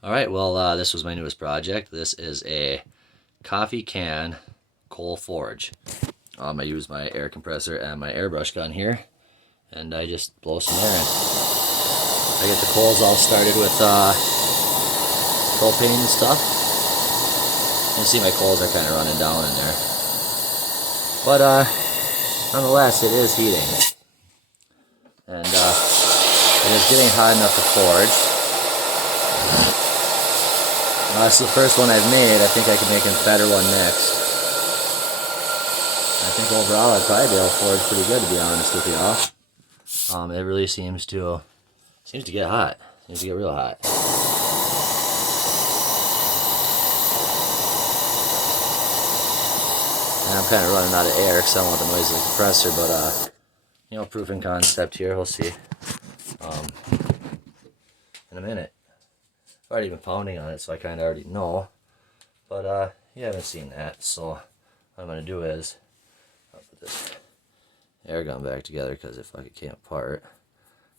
All right, well, this was my newest project. This is a coffee can coal forge. I use my air compressor and my airbrush gun here, and I just blow some air in. I get the coals all started with propane and stuff. You can see my coals are kind of running down in there. But nonetheless, it is heating. And it is getting hot enough to forge. This is the first one I've made. I think I can make a better one next. I think overall I'd probably be able to forge pretty good, to be honest with y'all. It really seems to get hot. Seems to get real hot. And I'm kind of running out of air because I don't want the noise of the compressor, but you know, proof of concept here. We'll see in a minute. I've already been pounding on it, so I kind of already know. But you haven't seen that, so what I'm going to do is I'll put this air gun back together because it fucking came apart.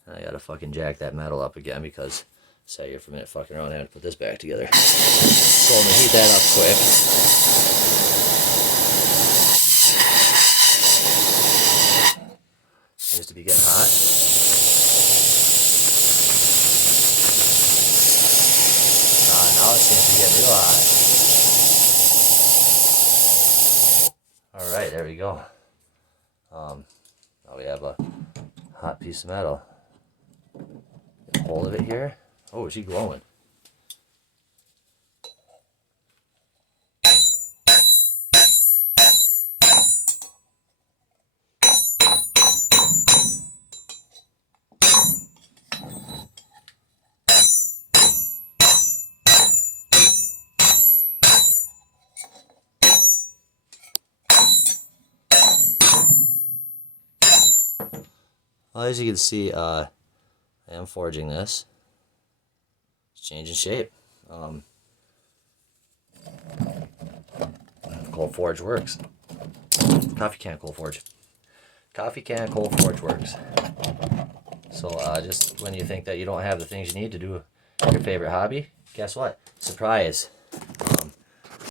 And I got to fucking jack that metal up again because I sat here for a minute fucking around and had to put this back together. So I'm going to heat that up quick. Seems to be getting hot. Now it seems to be getting real hot. Alright, there we go. Now we have a hot piece of metal. Get a hold of it here. Oh, is she glowing? Well, as you can see, I am forging this. It's changing shape. Coal forge works. Coffee can coal forge. Coffee can coal forge works. So just when you think that you don't have the things you need to do your favorite hobby, guess what? Surprise!